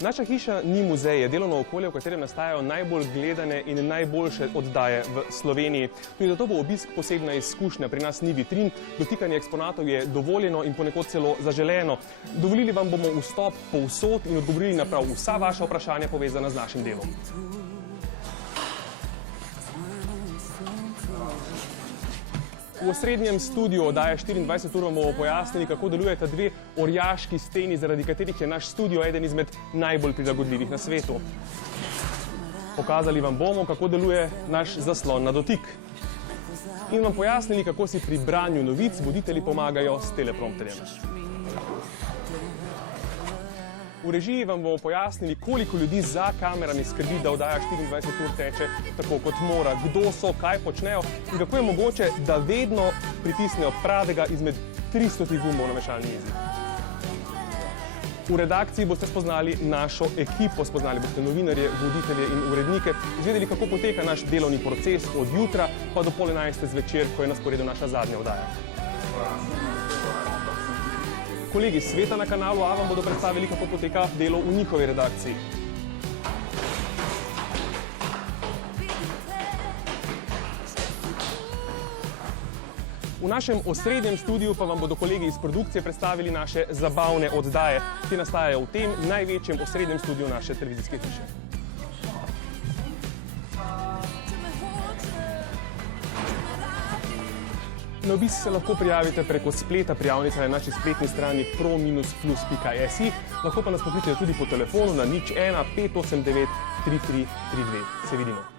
Naša hiša ni muzej, je delovno okolje, v katerem nastajajo najbolj gledane in najboljše oddaje v Sloveniji. Tudi zato bo obisk posebna izkušnja. Pri nas ni vitrin, dotikanje eksponatov je dovoljeno in ponekod celo zaželeno. Dovolili vam bomo vstop povsod in odgovorili na prav vsa vaša vprašanja povezana z našim delom. V osrednjem studiu oddaje 24 ur bomo pojasnili, kako delujeta dve orjaški steni, zaradi katerih je naš studio eden izmed najbolj prilagodljivih na svetu. Pokazali vam bomo, kako deluje naš zaslon na dotik. In vam pojasnili, kako si pri branju novic voditelji pomagajo s teleprompterjem. V režiji vam bomo pojasnili, koliko ljudi za kamerami skrbi, da oddaja 24 ur teče tako, kot mora, kdo so, kaj počnejo in kako je mogoče, da vedno pritisnejo pravega izmed 300 gumbov na mešalni mizi. V redakciji boste spoznali našo ekipo, spoznali boste novinarje, voditelje in urednike, izvedeli, kako poteka naš delovni proces od jutra pa do 10:30 zvečer, ko je na sporedu naša zadnja oddaja. Kolegi Sveta na kanalu A vam bodo predstavili, kako poteka delo v njihovi redakciji. V našem osrednjem studiu pa vam bodo kolegi iz produkcije predstavili naše zabavne oddaje, ki nastajajo v tem največjem osrednjem studiu naše televizijske hiše. Na obisk se lahko prijavite preko spleta, prijavnica je na naši spletni strani pro-plus.si, lahko pa nas pokličete tudi po telefonu na 01 589 3332. Se vidimo.